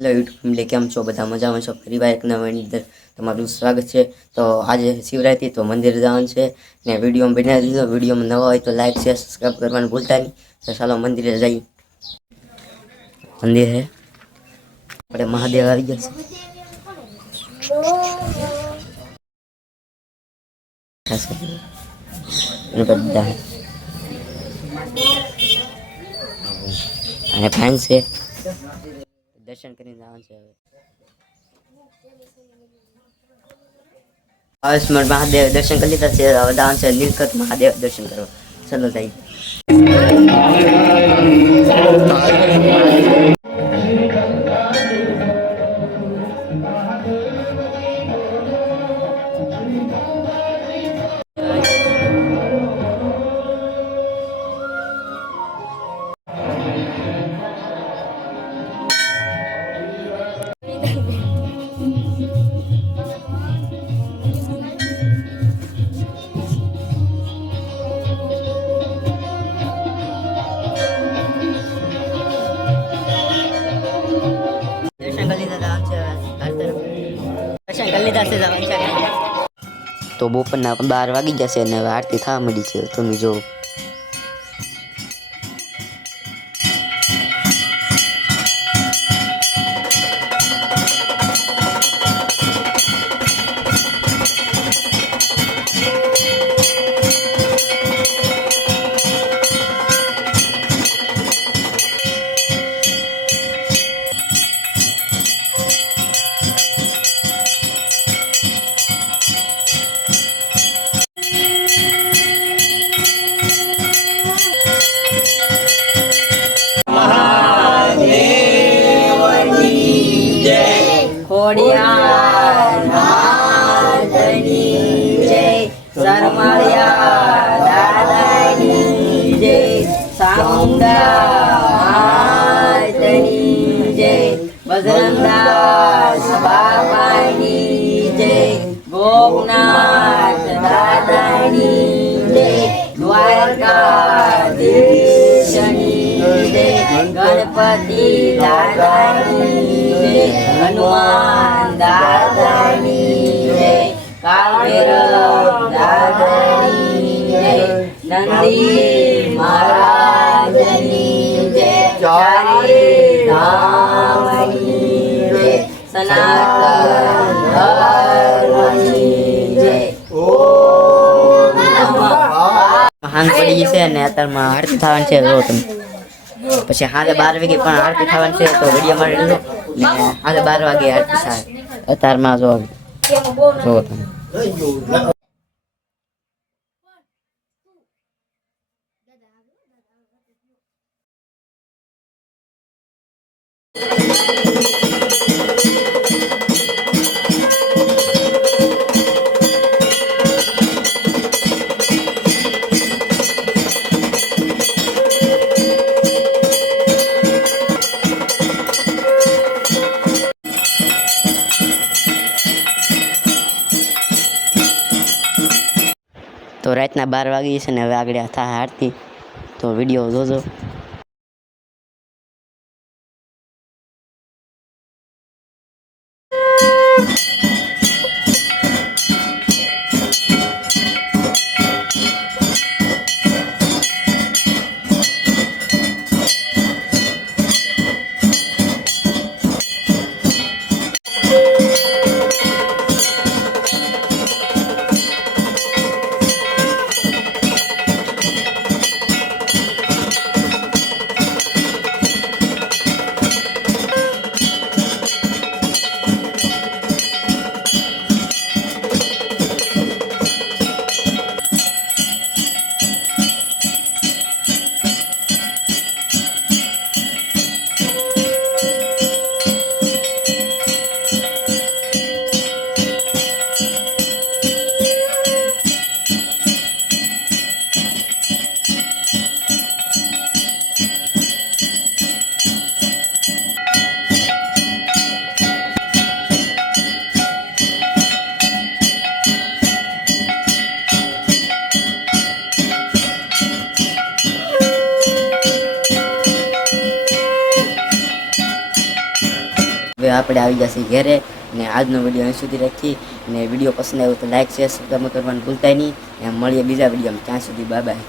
Hello YouTube family, કેમ છો? બધા મજામાં છો? ફરીવાર એક નવા અંદર તમારું સ્વાગત છે. તો આજે શિવરાત્રી, તો મંદિર જવાનું છે ને વિડીયોમાં બનાવી દીધો. વિડીયોમાં નવા હોય તો લાઈક શેર સબસ્ક્રાઈબ કરવાનું ભૂલતા નહીં. તો ચાલો મંદિરે જઈએ. મંદિર હે આપણે મહાદેવ આવી ગયા છે બધા અને ફેન છે. દર્શન કરીને જવાનું છે. હવે આયુષ્માન મહાદેવ દર્શન કરી લીધા છે. હવે જવાનું છે નીલકંઠ મહાદેવ દર્શન કરવા. ચલો જઈએ. તો બપોરના 12 વાગી જશે અને હવે આરતી થવા મળી છે. તમે જો ખોડિયાર માતની જય, સરમળિયા દાદાની જય, સામુંડા માતની જય, બજરંગદાસ બાપાની જય, ગોપનાથ દાદાની જય, દ્વારકાધીશની જય, ગણપતિ દાદાની જય, હનુમાન દાદાની જય, કાળભૈરવ દાદાની જય, નંદી મહારાજની જય, ચારે ધામની જય, સનાતન ધર્મની જય. ઓમ નમઃ. હાંગ પડી ગઈ છે અને અત્યારમાં આરતી થવાની છે. જો તમે પછી હાલે 12 વાગે પણ આરતી થવાની છે. તો વિડીયો મારી લીધો ને હાલે 12 વાગે આરતી થાય. અત્યારમાં જો તમે તો રાતના 12 વાગી છે ને હવે આગળ થાય આરતી. તો વિડીયો જોજો. હવે આપણે આવી જશે ઘેરે ને આજનો વિડીયો અહીં સુધી રાખી ને વિડીયો પસંદ આવ્યો તો લાઈક શેર સબસ્ક્રાઈબ કરવાનું ભૂલતા નહીં. મળીએ બીજા વિડીયોમાં. ત્યાં સુધી બાય બાય.